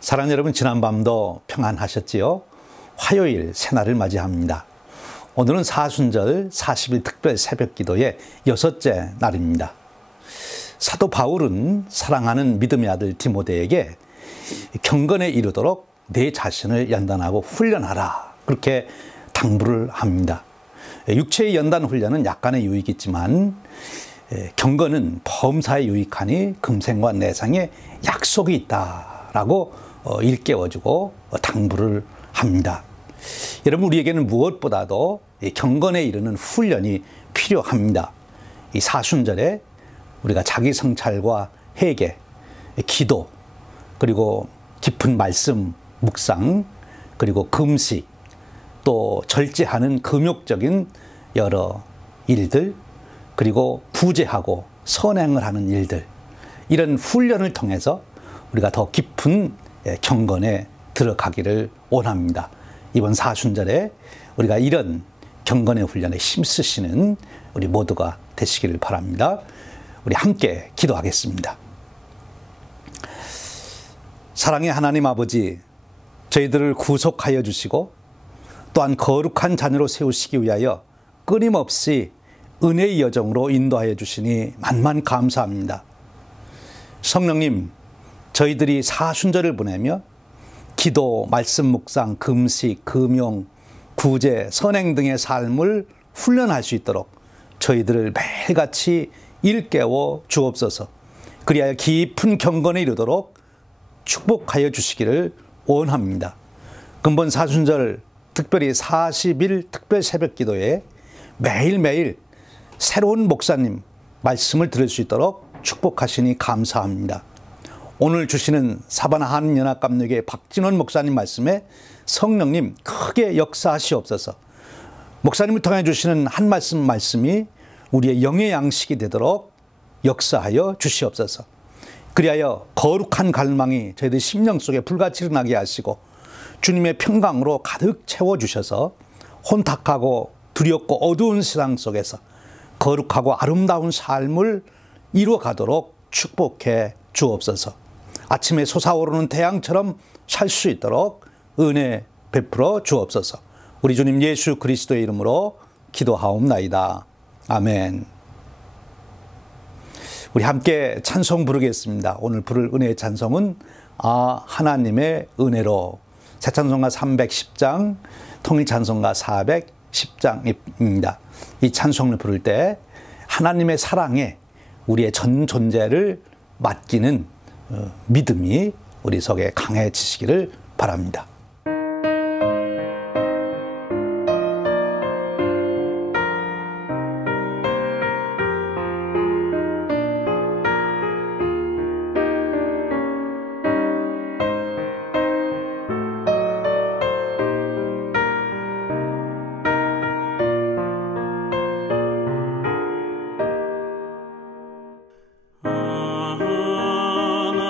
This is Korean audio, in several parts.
사랑하는 여러분, 지난밤도 평안하셨지요? 화요일 새날을 맞이합니다. 오늘은 사순절 40일 특별 새벽기도의 6째 날입니다. 사도 바울은 사랑하는 믿음의 아들 디모데에게 경건에 이르도록 내 자신을 연단하고 훈련하라, 그렇게 당부를 합니다. 육체의 연단 훈련은 약간의 유익이 있지만 경건은 범사에 유익하니 금생과 내상에 약속이 있다라고 일깨워주고 당부를 합니다. 여러분, 우리에게는 무엇보다도 경건에 이르는 훈련이 필요합니다. 이 사순절에 우리가 자기 성찰과 회개, 기도, 그리고 깊은 말씀 묵상, 그리고 금식, 또 절제하는 금욕적인 여러 일들, 그리고 구제하고 선행을 하는 일들, 이런 훈련을 통해서 우리가 더 깊은 경건에 들어가기를 원합니다. 이번 사순절에 우리가 이런 경건의 훈련에 힘쓰시는 우리 모두가 되시기를 바랍니다. 우리 함께 기도하겠습니다. 사랑의 하나님 아버지, 저희들을 구속하여 주시고 또한 거룩한 자녀로 세우시기 위하여 끊임없이 은혜의 여정으로 인도하여 주시니 만만 감사합니다. 성령님, 저희들이 사순절을 보내며 기도, 말씀 묵상, 금식, 금용, 구제, 선행 등의 삶을 훈련할 수 있도록 저희들을 매일같이 일깨워 주옵소서. 그리하여 깊은 경건에 이르도록 축복하여 주시기를 원합니다. 근본 사순절, 특별히 40일 특별 새벽기도에 매일매일 새로운 목사님 말씀을 들을 수 있도록 축복하시니 감사합니다. 오늘 주시는 사바나 한인연합감리교회 박진원 목사님 말씀에 성령님 크게 역사하시옵소서. 목사님을 통해 주시는 한 말씀이 우리의 영의 양식이 되도록 역사하여 주시옵소서. 그리하여 거룩한 갈망이 저희들 심령 속에 불같이 일어나게 하시고 주님의 평강으로 가득 채워주셔서 혼탁하고 두렵고 어두운 세상 속에서 거룩하고 아름다운 삶을 이루어가도록 축복해 주옵소서. 아침에 솟아오르는 태양처럼 살 수 있도록 은혜 베풀어 주옵소서. 우리 주님 예수 그리스도의 이름으로 기도하옵나이다. 아멘. 우리 함께 찬송 부르겠습니다. 오늘 부를 은혜의 찬송은 하나님의 은혜로, 새 찬송가 310장, 통일 찬송가 410장입니다. 이 찬송을 부를 때 하나님의 사랑에 우리의 전 존재를 맡기는 믿음이 우리 속에 강해지시기를 바랍니다.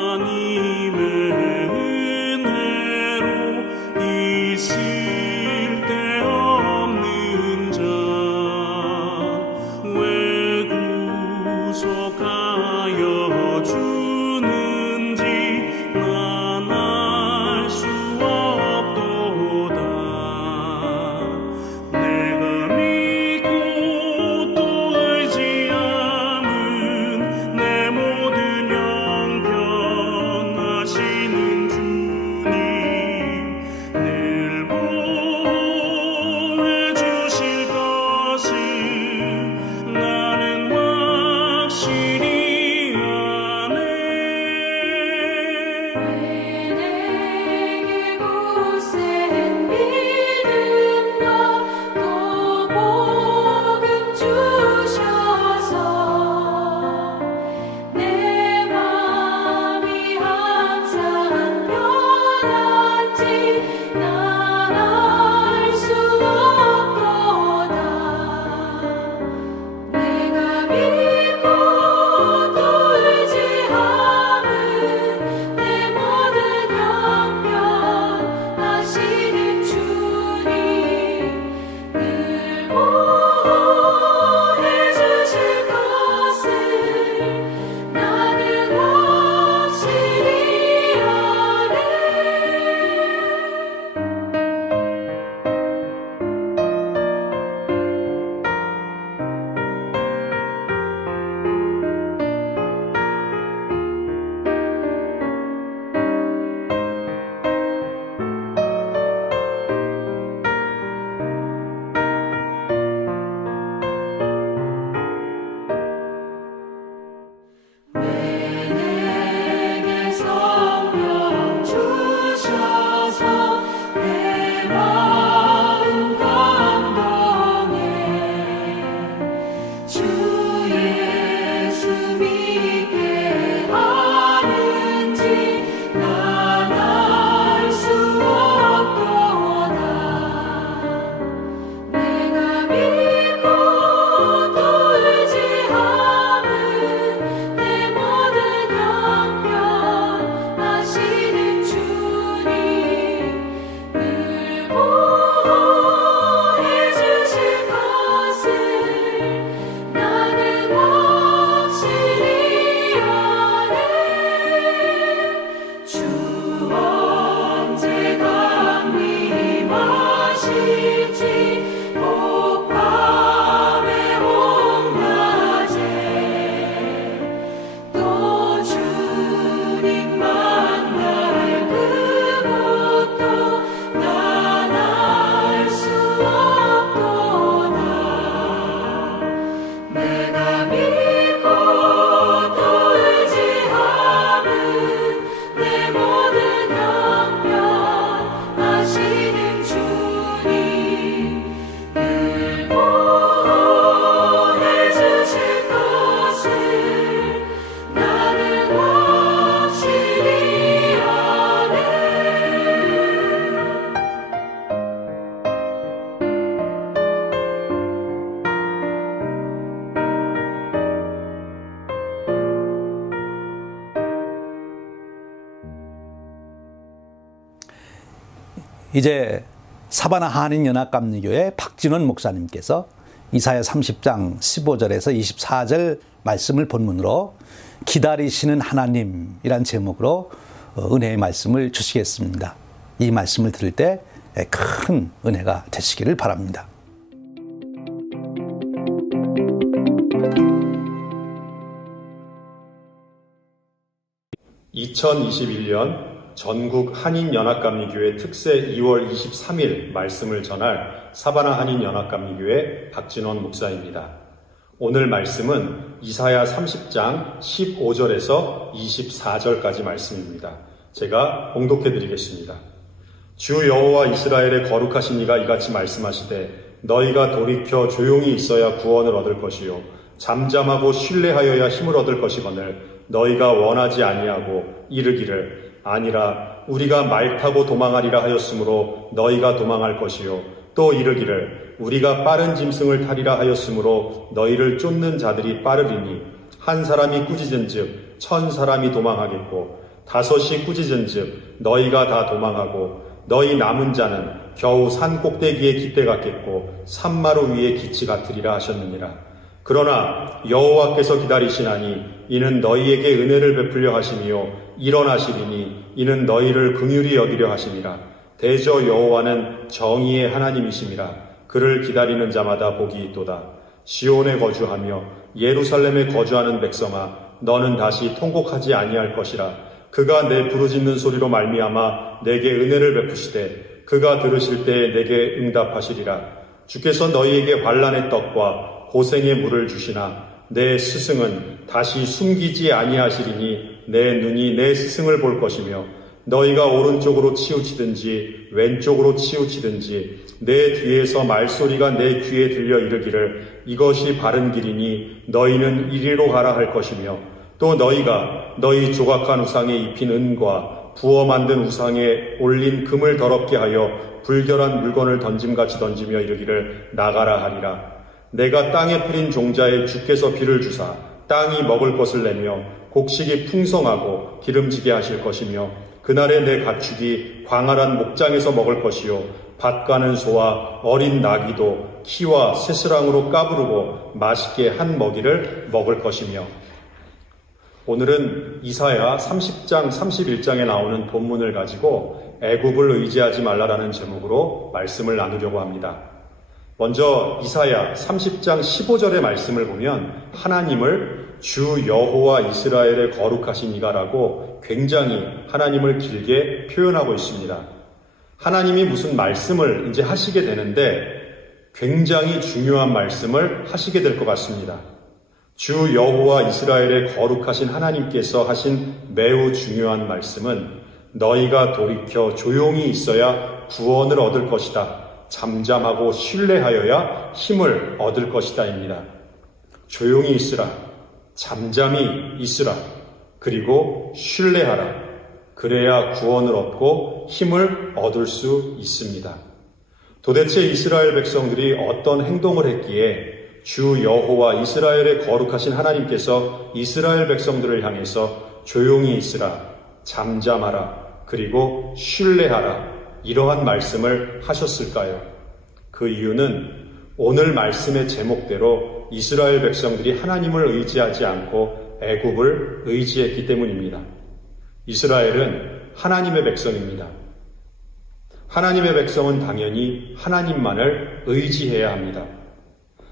하나님의 은혜로 이제 사바나 한인연합감리교회 박진원 목사님께서 이사야 30장 15절에서 24절 말씀을 본문으로 기다리시는 하나님이란 제목으로 은혜의 말씀을 주시겠습니다. 이 말씀을 들을 때 큰 은혜가 되시기를 바랍니다. (2021년) 전국 한인연합감리교회 특세 2월 23일 말씀을 전할 사바나 한인연합감리교회 박진원 목사입니다. 오늘 말씀은 이사야 30장 15절에서 24절까지 말씀입니다. 제가 봉독해 드리겠습니다. 주 여호와 이스라엘의 거룩하신 이가 이같이 말씀하시되 너희가 돌이켜 조용히 있어야 구원을 얻을 것이요 잠잠하고 신뢰하여야 힘을 얻을 것이거늘 너희가 원하지 아니하고 이르기를 아니라 우리가 말 타고 도망하리라 하였으므로 너희가 도망할 것이요 또 이르기를 우리가 빠른 짐승을 타리라 하였으므로 너희를 쫓는 자들이 빠르리니 한 사람이 꾸짖은즉 1000사람이 도망하겠고 5이 꾸짖은즉 너희가 다 도망하고 너희 남은 자는 겨우 산 꼭대기에 깃대 같겠고 산마루 위에 기치 같으리라 하셨느니라. 그러나 여호와께서 기다리시나니 이는 너희에게 은혜를 베풀려 하심이요 일어나시리니 이는 너희를 긍휼히 여기려 하심이라. 대저 여호와는 정의의 하나님이심이라. 그를 기다리는 자마다 복이 있도다. 시온에 거주하며 예루살렘에 거주하는 백성아 너는 다시 통곡하지 아니할 것이라. 그가 내 부르짖는 소리로 말미암아 내게 은혜를 베푸시되 그가 들으실 때에 내게 응답하시리라. 주께서 너희에게 환난의 떡과 고생의 물을 주시나 내 스승은 다시 숨기지 아니하시리니 내 눈이 내 스승을 볼 것이며 너희가 오른쪽으로 치우치든지 왼쪽으로 치우치든지 내 뒤에서 말소리가 내 귀에 들려 이르기를 이것이 바른 길이니 너희는 이리로 가라 할 것이며 또 너희가 너희 조각한 우상에 입힌 은과 부어 만든 우상에 올린 금을 더럽게 하여 불결한 물건을 던짐같이 던지며 이르기를 나가라 하리라. 내가 땅에 뿌린 종자에 주께서 비를 주사 땅이 먹을 것을 내며 곡식이 풍성하고 기름지게 하실 것이며 그날에 내 가축이 광활한 목장에서 먹을 것이요 밭 가는 소와 어린 나귀도 키와 새스랑으로 까부르고 맛있게 한 먹이를 먹을 것이며. 오늘은 이사야 30장 31장에 나오는 본문을 가지고 애굽을 의지하지 말라라는 제목으로 말씀을 나누려고 합니다. 먼저 이사야 30장 15절의 말씀을 보면 하나님을 주 여호와 이스라엘의 거룩하신 이가라고 굉장히 하나님을 길게 표현하고 있습니다. 하나님이 무슨 말씀을 이제 하시게 되는데 굉장히 중요한 말씀을 하시게 될 것 같습니다. 주 여호와 이스라엘의 거룩하신 하나님께서 하신 매우 중요한 말씀은 너희가 돌이켜 조용히 있어야 구원을 얻을 것이다. 잠잠하고 신뢰하여야 힘을 얻을 것이다입니다. 조용히 있으라. 잠잠히 있으라. 그리고 신뢰하라. 그래야 구원을 얻고 힘을 얻을 수 있습니다. 도대체 이스라엘 백성들이 어떤 행동을 했기에 주 여호와 이스라엘의 거룩하신 하나님께서 이스라엘 백성들을 향해서 조용히 있으라, 잠잠하라, 그리고 신뢰하라 이러한 말씀을 하셨을까요? 그 이유는 오늘 말씀의 제목대로 이스라엘 백성들이 하나님을 의지하지 않고 애굽을 의지했기 때문입니다. 이스라엘은 하나님의 백성입니다. 하나님의 백성은 당연히 하나님만을 의지해야 합니다.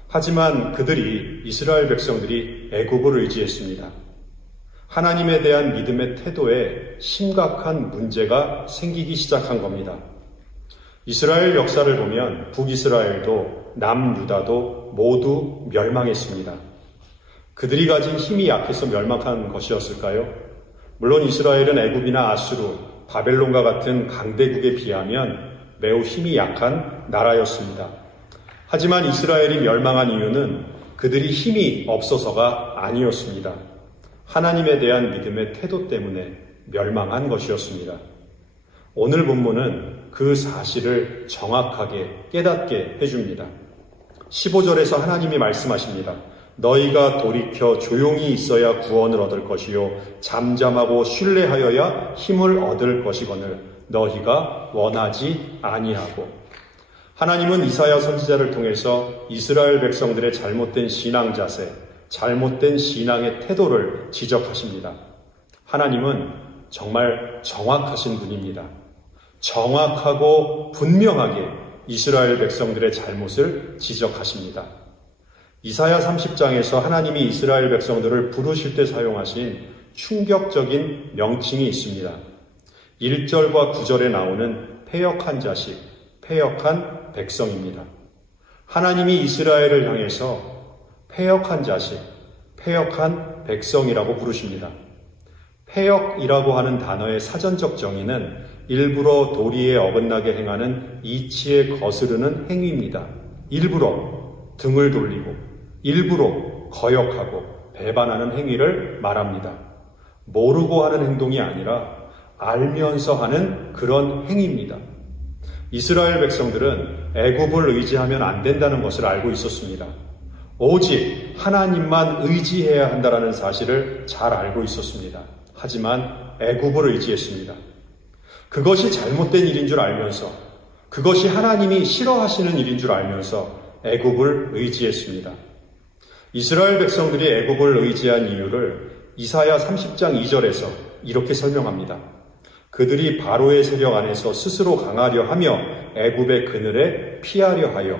하지만 이스라엘 백성들이 애굽을 의지했습니다. 하나님에 대한 믿음의 태도에 심각한 문제가 생기기 시작한 겁니다. 이스라엘 역사를 보면 북이스라엘도 남유다도 모두 멸망했습니다. 그들이 가진 힘이 약해서 멸망한 것이었을까요? 물론 이스라엘은 애굽이나 아수르, 바벨론과 같은 강대국에 비하면 매우 힘이 약한 나라였습니다. 하지만 이스라엘이 멸망한 이유는 그들이 힘이 없어서가 아니었습니다. 하나님에 대한 믿음의 태도 때문에 멸망한 것이었습니다. 오늘 본문은 그 사실을 정확하게 깨닫게 해줍니다. 15절에서 하나님이 말씀하십니다. 너희가 돌이켜 조용히 있어야 구원을 얻을 것이요 잠잠하고 신뢰하여야 힘을 얻을 것이거늘 너희가 원하지 아니하고. 하나님은 이사야 선지자를 통해서 이스라엘 백성들의 잘못된 신앙 자세, 잘못된 신앙의 태도를 지적하십니다. 하나님은 정말 정확하신 분입니다. 정확하고 분명하게 이스라엘 백성들의 잘못을 지적하십니다. 이사야 30장에서 하나님이 이스라엘 백성들을 부르실 때 사용하신 충격적인 명칭이 있습니다. 1절과 9절에 나오는 패역한 자식, 패역한 백성입니다. 하나님이 이스라엘을 향해서 패역한 자식, 패역한 백성이라고 부르십니다. 패역이라고 하는 단어의 사전적 정의는 일부러 도리에 어긋나게 행하는 이치에 거스르는 행위입니다. 일부러 등을 돌리고 일부러 거역하고 배반하는 행위를 말합니다. 모르고 하는 행동이 아니라 알면서 하는 그런 행위입니다. 이스라엘 백성들은 애굽을 의지하면 안 된다는 것을 알고 있었습니다. 오직 하나님만 의지해야 한다는 사실을 잘 알고 있었습니다. 하지만 애굽을 의지했습니다. 그것이 잘못된 일인 줄 알면서, 그것이 하나님이 싫어하시는 일인 줄 알면서 애굽을 의지했습니다. 이스라엘 백성들이 애굽을 의지한 이유를 이사야 30장 2절에서 이렇게 설명합니다. 그들이 바로의 세력 안에서 스스로 강하려 하며 애굽의 그늘에 피하려 하여.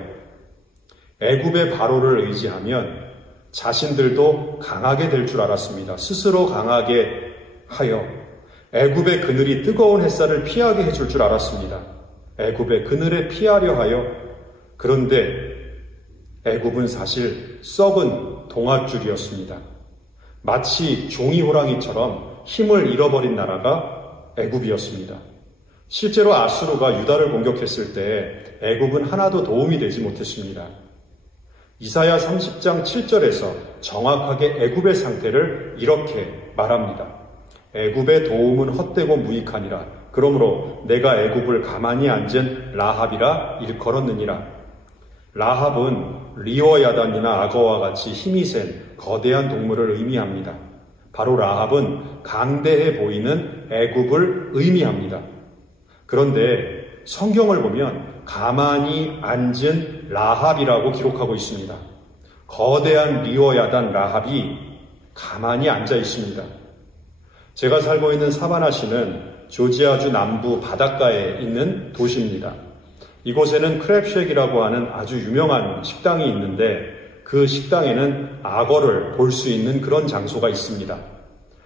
애굽의 바로를 의지하면 자신들도 강하게 될 줄 알았습니다. 스스로 강하게 하여 애굽의 그늘이 뜨거운 햇살을 피하게 해줄 줄 알았습니다. 애굽의 그늘에 피하려 하여. 그런데 애굽은 사실 썩은 동아줄이었습니다. 마치 종이 호랑이처럼 힘을 잃어버린 나라가 애굽이었습니다. 실제로 아수르가 유다를 공격했을 때 애굽은 하나도 도움이 되지 못했습니다. 이사야 30장 7절에서 정확하게 애굽의 상태를 이렇게 말합니다. 애굽의 도움은 헛되고 무익하니라. 그러므로 내가 애굽을 가만히 앉은 라합이라 일컬었느니라. 라합은 리워야단이나 악어와 같이 힘이 센 거대한 동물을 의미합니다. 바로 라합은 강대해 보이는 애굽을 의미합니다. 그런데 성경을 보면 가만히 앉은 라합이라고 기록하고 있습니다. 거대한 리워야단 라합이 가만히 앉아 있습니다. 제가 살고 있는 사바나시는 조지아주 남부 바닷가에 있는 도시입니다. 이곳에는 크랩쉑이라고 하는 아주 유명한 식당이 있는데 그 식당에는 악어를 볼 수 있는 그런 장소가 있습니다.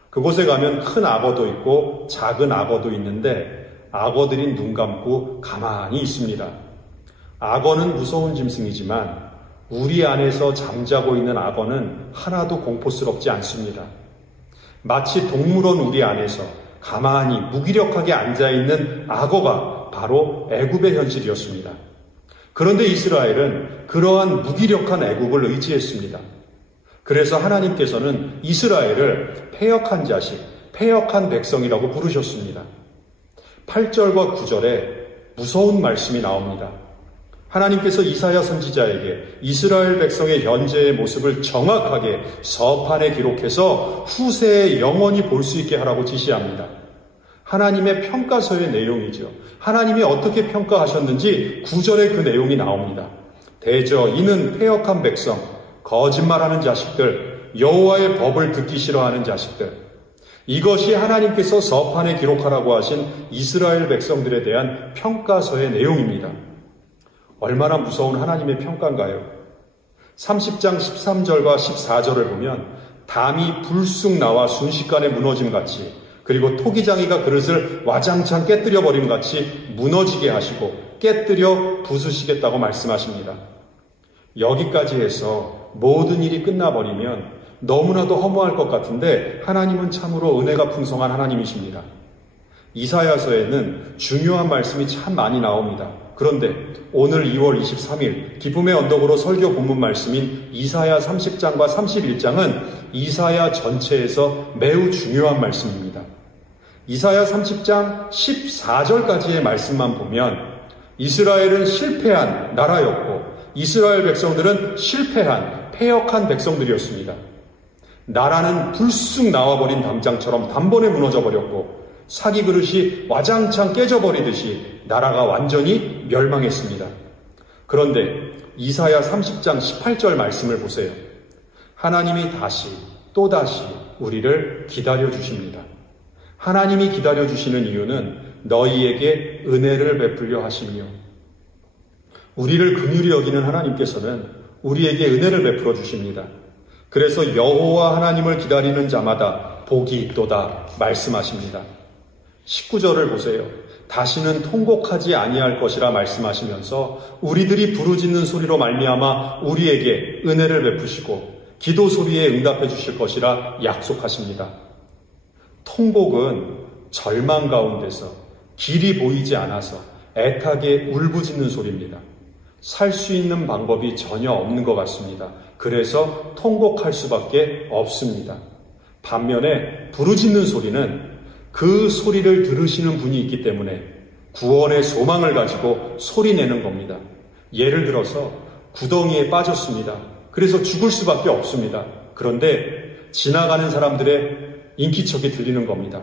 그곳에 가면 큰 악어도 있고 작은 악어도 있는데 악어들이 눈 감고 가만히 있습니다. 악어는 무서운 짐승이지만 우리 안에서 잠자고 있는 악어는 하나도 공포스럽지 않습니다. 마치 동물원 우리 안에서 가만히 무기력하게 앉아있는 악어가 바로 애굽의 현실이었습니다. 그런데 이스라엘은 그러한 무기력한 애굽을 의지했습니다. 그래서 하나님께서는 이스라엘을 패역한 자식, 패역한 백성이라고 부르셨습니다. 8절과 9절에 무서운 말씀이 나옵니다. 하나님께서 이사야 선지자에게 이스라엘 백성의 현재의 모습을 정확하게 서판에 기록해서 후세에 영원히 볼 수 있게 하라고 지시합니다. 하나님의 평가서의 내용이죠. 하나님이 어떻게 평가하셨는지 9절에 그 내용이 나옵니다. 대저 이는 패역한 백성, 거짓말하는 자식들, 여호와의 법을 듣기 싫어하는 자식들. 이것이 하나님께서 서판에 기록하라고 하신 이스라엘 백성들에 대한 평가서의 내용입니다. 얼마나 무서운 하나님의 평가인가요? 30장 13절과 14절을 보면 담이 불쑥 나와 순식간에 무너짐같이, 그리고 토기장이가 그릇을 와장창 깨뜨려 버림같이 무너지게 하시고 깨뜨려 부수시겠다고 말씀하십니다. 여기까지 해서 모든 일이 끝나버리면 너무나도 허무할 것 같은데 하나님은 참으로 은혜가 풍성한 하나님이십니다. 이사야서에는 중요한 말씀이 참 많이 나옵니다. 그런데 오늘 2월 23일 기쁨의 언덕으로 설교 본문 말씀인 이사야 30장과 31장은 이사야 전체에서 매우 중요한 말씀입니다. 이사야 30장 14절까지의 말씀만 보면 이스라엘은 실패한 나라였고 이스라엘 백성들은 실패한 패역한 백성들이었습니다. 나라는 불쑥 나와버린 담장처럼 단번에 무너져 버렸고 사기 그릇이 와장창 깨져버리듯이 나라가 완전히 멸망했습니다. 그런데 이사야 30장 18절 말씀을 보세요. 하나님이 다시 또다시 우리를 기다려주십니다. 하나님이 기다려주시는 이유는 너희에게 은혜를 베풀려 하시며, 우리를 긍휼히 여기는 하나님께서는 우리에게 은혜를 베풀어 주십니다. 그래서 여호와 하나님을 기다리는 자마다 복이 있도다 말씀하십니다. 19절을 보세요. 다시는 통곡하지 아니할 것이라 말씀하시면서 우리들이 부르짖는 소리로 말미암아 우리에게 은혜를 베푸시고 기도 소리에 응답해 주실 것이라 약속하십니다. 통곡은 절망 가운데서 길이 보이지 않아서 애타게 울부짖는 소리입니다. 살 수 있는 방법이 전혀 없는 것 같습니다. 그래서 통곡할 수밖에 없습니다. 반면에 부르짖는 소리는 그 소리를 들으시는 분이 있기 때문에 구원의 소망을 가지고 소리내는 겁니다. 예를 들어서 구덩이에 빠졌습니다. 그래서 죽을 수밖에 없습니다. 그런데 지나가는 사람들의 인기척이 들리는 겁니다.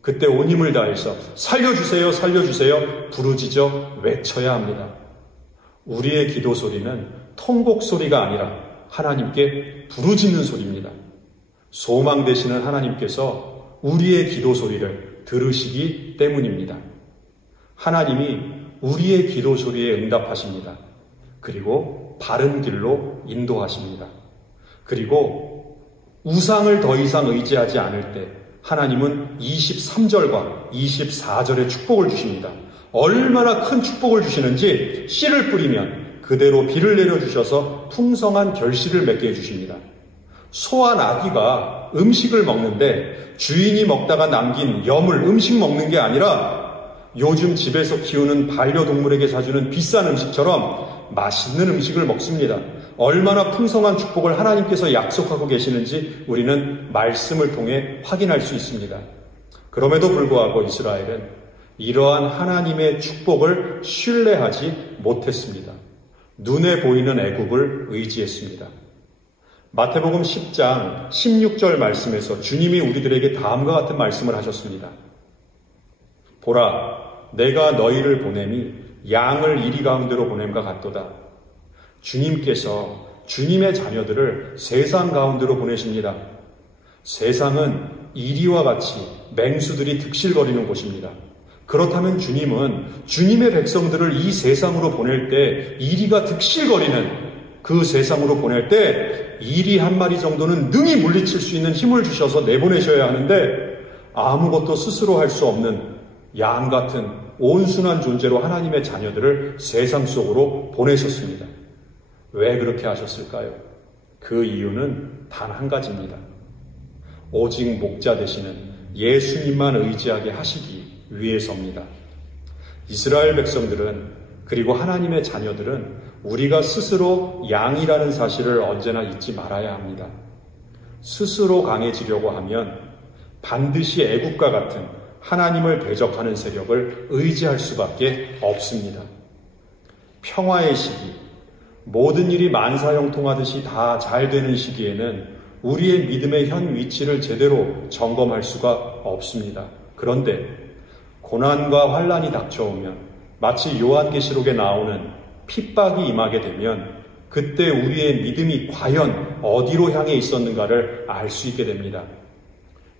그때 온 힘을 다해서 살려주세요, 살려주세요 부르짖어 외쳐야 합니다. 우리의 기도 소리는 통곡 소리가 아니라 하나님께 부르짖는 소리입니다. 소망 되시는 하나님께서 우리의 기도 소리를 들으시기 때문입니다. 하나님이 우리의 기도 소리에 응답하십니다. 그리고 바른 길로 인도하십니다. 그리고 우상을 더 이상 의지하지 않을 때 하나님은 23절과 24절의 축복을 주십니다. 얼마나 큰 축복을 주시는지 씨를 뿌리면 그대로 비를 내려주셔서 풍성한 결실을 맺게 해주십니다. 소와 나귀가 음식을 먹는데 주인이 먹다가 남긴 염을 음식 먹는 게 아니라 요즘 집에서 키우는 반려동물에게 사주는 비싼 음식처럼 맛있는 음식을 먹습니다. 얼마나 풍성한 축복을 하나님께서 약속하고 계시는지 우리는 말씀을 통해 확인할 수 있습니다. 그럼에도 불구하고 이스라엘은 이러한 하나님의 축복을 신뢰하지 못했습니다. 눈에 보이는 애굽을 의지했습니다. 마태복음 10장 16절 말씀에서 주님이 우리들에게 다음과 같은 말씀을 하셨습니다. 보라, 내가 너희를 보냄이 양을 이리 가운데로 보냄과 같도다. 주님께서 주님의 자녀들을 세상 가운데로 보내십니다. 세상은 이리와 같이 맹수들이 득실거리는 곳입니다. 그렇다면 주님은 주님의 백성들을 이 세상으로 보낼 때 이리가 득실거리는 그 세상으로 보낼 때 이리 한 마리 정도는 능히 물리칠 수 있는 힘을 주셔서 내보내셔야 하는데 아무것도 스스로 할 수 없는 양 같은 온순한 존재로 하나님의 자녀들을 세상 속으로 보내셨습니다. 왜 그렇게 하셨을까요? 그 이유는 단 한 가지입니다. 오직 목자 되시는 예수님만 의지하게 하시기 위해서입니다. 이스라엘 백성들은 그리고 하나님의 자녀들은 우리가 스스로 양이라는 사실을 언제나 잊지 말아야 합니다. 스스로 강해지려고 하면 반드시 애국과 같은 하나님을 대적하는 세력을 의지할 수밖에 없습니다. 평화의 시기, 모든 일이 만사형통하듯이 다 잘 되는 시기에는 우리의 믿음의 현 위치를 제대로 점검할 수가 없습니다. 그런데 고난과 환난이 닥쳐오면 마치 요한계시록에 나오는 핍박이 임하게 되면 그때 우리의 믿음이 과연 어디로 향해 있었는가를 알 수 있게 됩니다.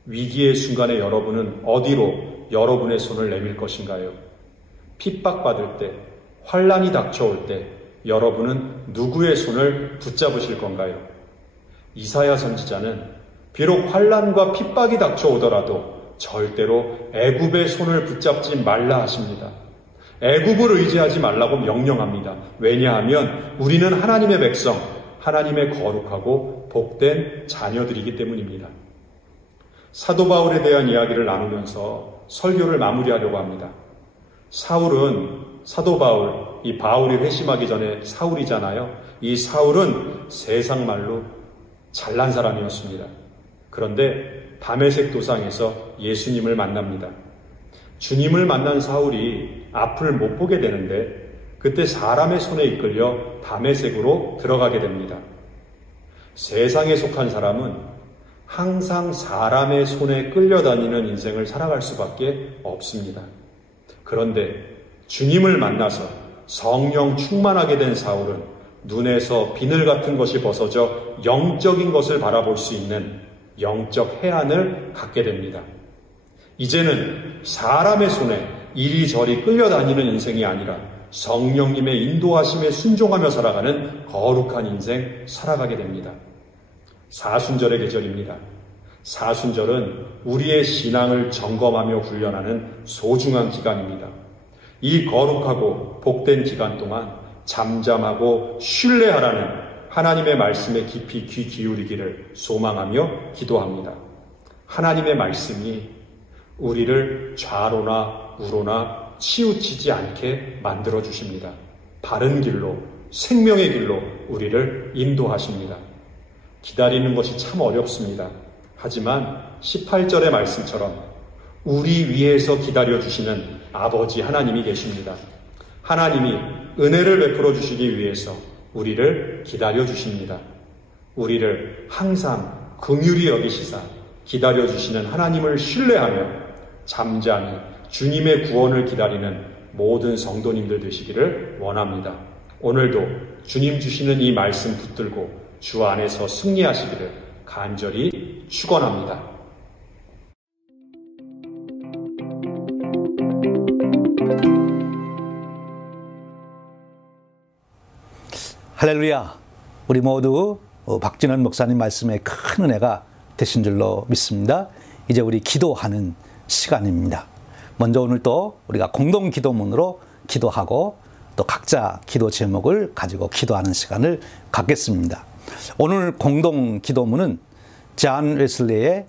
위기의 순간에 여러분은 어디로 여러분의 손을 내밀 것인가요? 핍박받을 때, 환난이 닥쳐올 때 여러분은 누구의 손을 붙잡으실 건가요? 이사야 선지자는 비록 환난과 핍박이 닥쳐오더라도 절대로 애굽의 손을 붙잡지 말라 하십니다. 애굽을 의지하지 말라고 명령합니다. 왜냐하면 우리는 하나님의 백성, 하나님의 거룩하고 복된 자녀들이기 때문입니다. 사도 바울에 대한 이야기를 나누면서 설교를 마무리하려고 합니다. 사울은 사도 바울, 이 바울이 회심하기 전에 사울이잖아요. 이 사울은 세상 말로 잘난 사람이었습니다. 그런데 다메섹 도상에서 예수님을 만납니다. 주님을 만난 사울이 앞을 못 보게 되는데 그때 사람의 손에 이끌려 다메섹으로 들어가게 됩니다. 세상에 속한 사람은 항상 사람의 손에 끌려다니는 인생을 살아갈 수밖에 없습니다. 그런데 주님을 만나서 성령 충만하게 된 사울은 눈에서 비늘 같은 것이 벗어져 영적인 것을 바라볼 수 있는 영적 해안을 갖게 됩니다. 이제는 사람의 손에 이리저리 끌려다니는 인생이 아니라 성령님의 인도하심에 순종하며 살아가는 거룩한 인생 살아가게 됩니다. 사순절의 계절입니다. 사순절은 우리의 신앙을 점검하며 훈련하는 소중한 기간입니다. 이 거룩하고 복된 기간 동안 잠잠하고 신뢰하라는 하나님의 말씀에 깊이 귀 기울이기를 소망하며 기도합니다. 하나님의 말씀이 우리를 좌로나 우로나 치우치지 않게 만들어 주십니다. 바른 길로, 생명의 길로 우리를 인도하십니다. 기다리는 것이 참 어렵습니다. 하지만 18절의 말씀처럼 우리 위에서 기다려주시는 아버지 하나님이 계십니다. 하나님이 은혜를 베풀어 주시기 위해서 우리를 기다려주십니다. 우리를 항상 긍휼히 여기시사 기다려주시는 하나님을 신뢰하며 잠잠히 주님의 구원을 기다리는 모든 성도님들 되시기를 원합니다. 오늘도 주님 주시는 이 말씀 붙들고 주 안에서 승리하시기를 간절히 축원합니다. 할렐루야. 우리 모두 박진원 목사님 말씀에 큰 은혜가 되신 줄로 믿습니다. 이제 우리 기도하는 시간입니다. 먼저 오늘 또 우리가 공동 기도문으로 기도하고 또 각자 기도 제목을 가지고 기도하는 시간을 갖겠습니다. 오늘 공동 기도문은 존 웨슬리의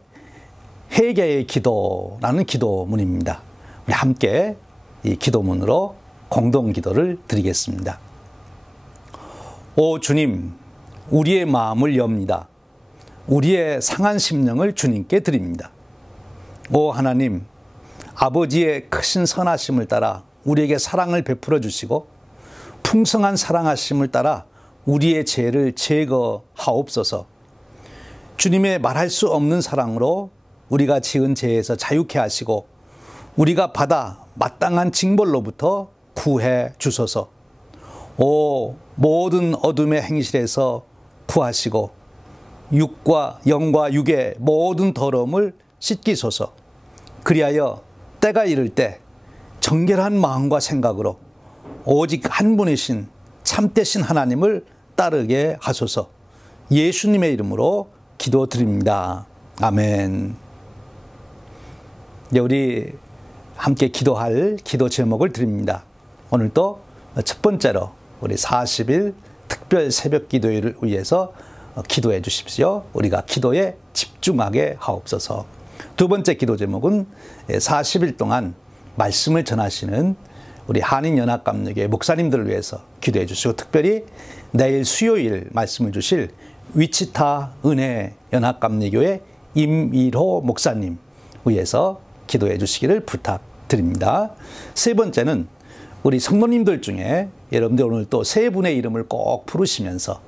회개의 기도라는 기도문입니다. 우리 함께 이 기도문으로 공동 기도를 드리겠습니다. 오 주님, 우리의 마음을 엽니다. 우리의 상한 심령을 주님께 드립니다. 오 하나님, 아버지의 크신 선하심을 따라 우리에게 사랑을 베풀어 주시고 풍성한 사랑하심을 따라 우리의 죄를 제거하옵소서. 주님의 말할 수 없는 사랑으로 우리가 지은 죄에서 자유케 하시고 우리가 받아 마땅한 징벌로부터 구해 주소서. 오 모든 어둠의 행실에서 구하시고 육과 영과 육의 모든 더러움을 씻기소서. 그리하여 때가 이를 때 정결한 마음과 생각으로 오직 한 분이신 참되신 하나님을 따르게 하소서. 예수님의 이름으로 기도드립니다. 아멘. 이제 우리 함께 기도할 기도 제목을 드립니다. 오늘 또 첫 번째로 우리 40일 특별 새벽 기도회를 위해서 기도해 주십시오. 우리가 기도에 집중하게 하옵소서. 두 번째 기도 제목은 40일 동안 말씀을 전하시는 우리 한인연합감리교회 목사님들을 위해서 기도해 주시고 특별히 내일 수요일 말씀을 주실 위치타 은혜 연합감리교회 임일호 목사님 위해서 기도해 주시기를 부탁드립니다. 세 번째는 우리 성도님들 중에 여러분들 오늘 또 세 분의 이름을 꼭 부르시면서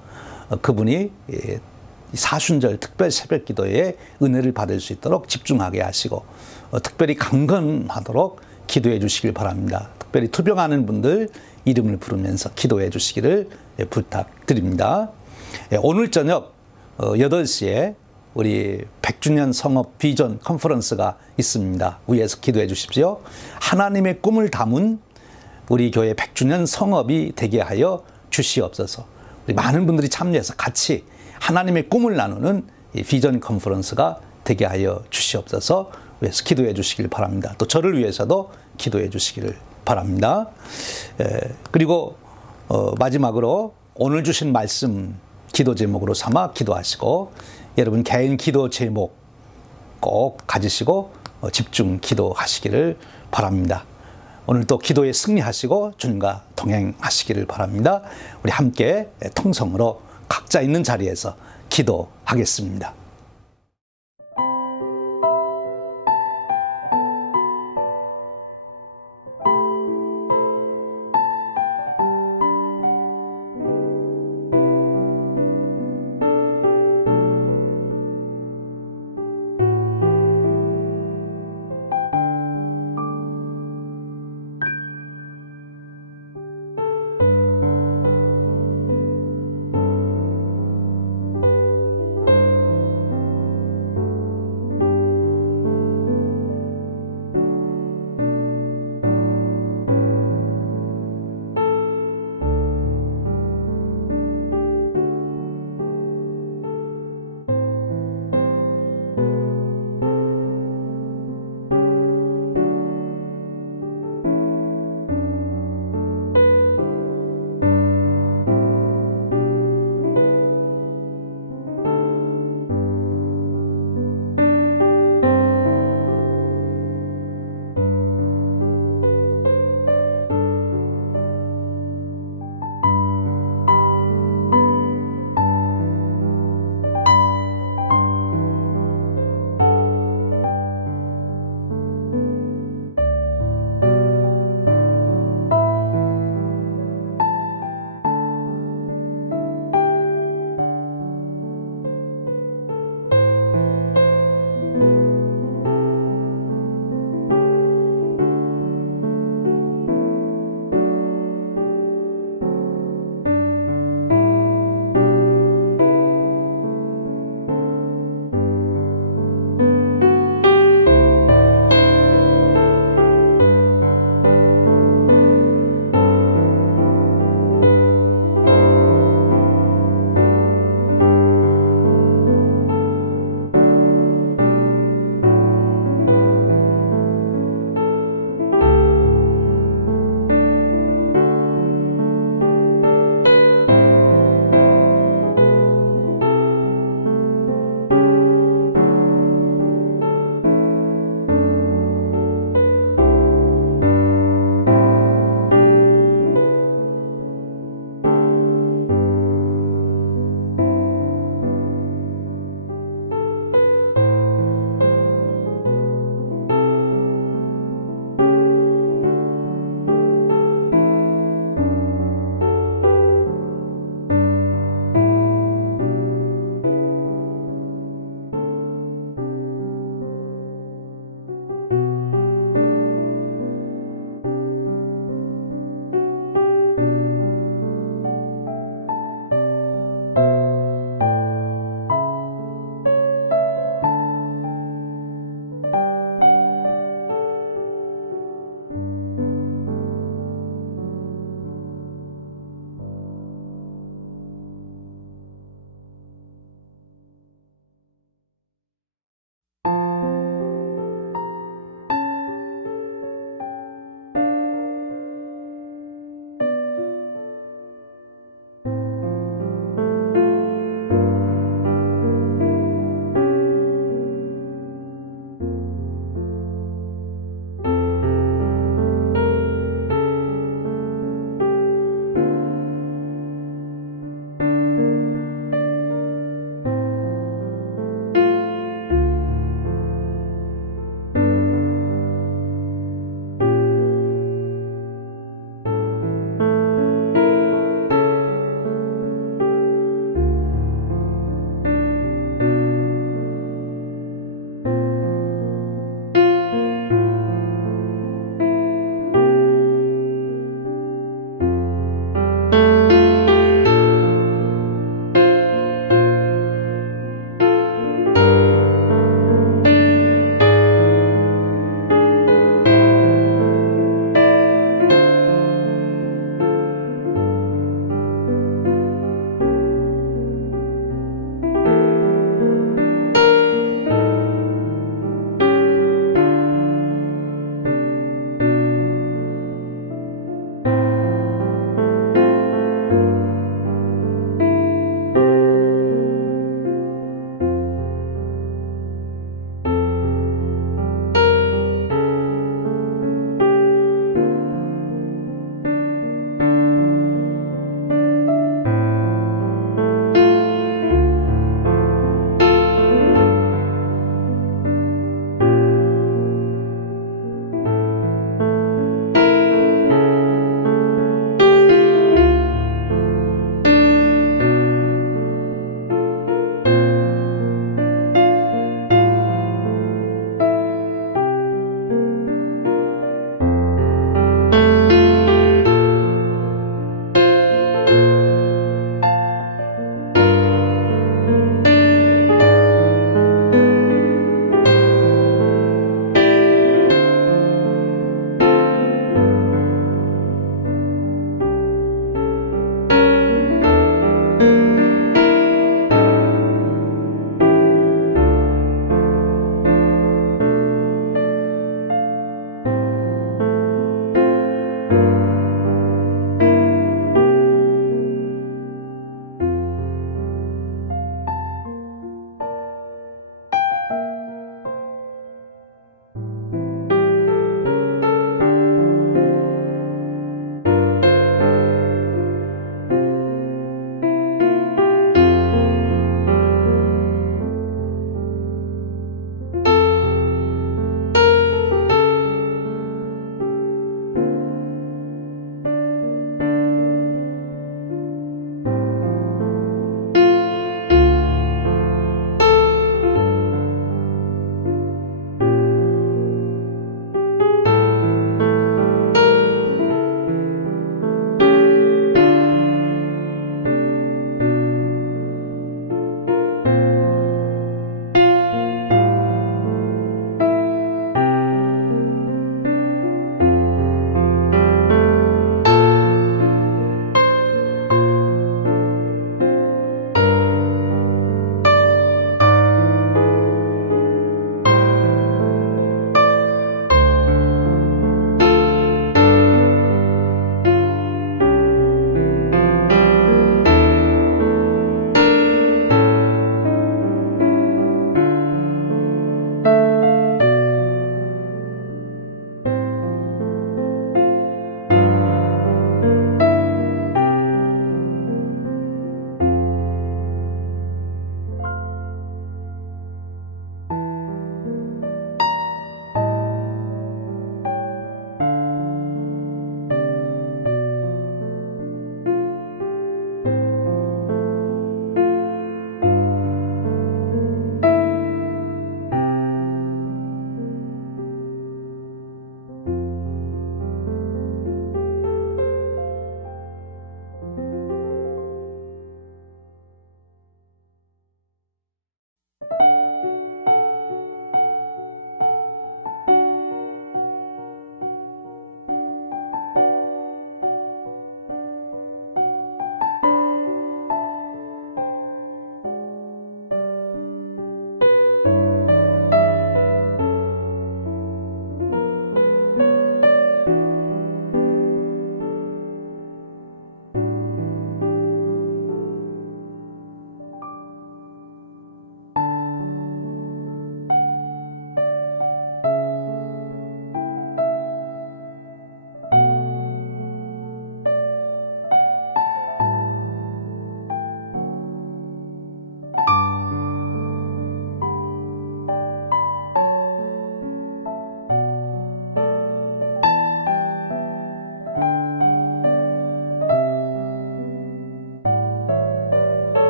그분이 사순절 특별 새벽 기도에 은혜를 받을 수 있도록 집중하게 하시고 특별히 강건하도록 기도해 주시길 바랍니다. 특별히 투병하는 분들 이름을 부르면서 기도해 주시기를 부탁드립니다. 오늘 저녁 8시에 우리 100주년 성업 비전 컨퍼런스가 있습니다. 위에서 기도해 주십시오. 하나님의 꿈을 담은 우리 교회 100주년 성업이 되게 하여 주시옵소서. 우리 많은 분들이 참여해서 같이 하나님의 꿈을 나누는 이 비전 컨퍼런스가 되게 하여 주시옵소서. 위해서 기도해 주시길 바랍니다. 또 저를 위해서도 기도해 주시기를 바랍니다. 그리고 마지막으로 오늘 주신 말씀 기도 제목으로 삼아 기도하시고 여러분 개인 기도 제목 꼭 가지시고 집중 기도하시기를 바랍니다. 오늘 또 기도에 승리하시고 주님과 동행하시기를 바랍니다. 우리 함께 통성으로 각자 있는 자리에서 기도하겠습니다.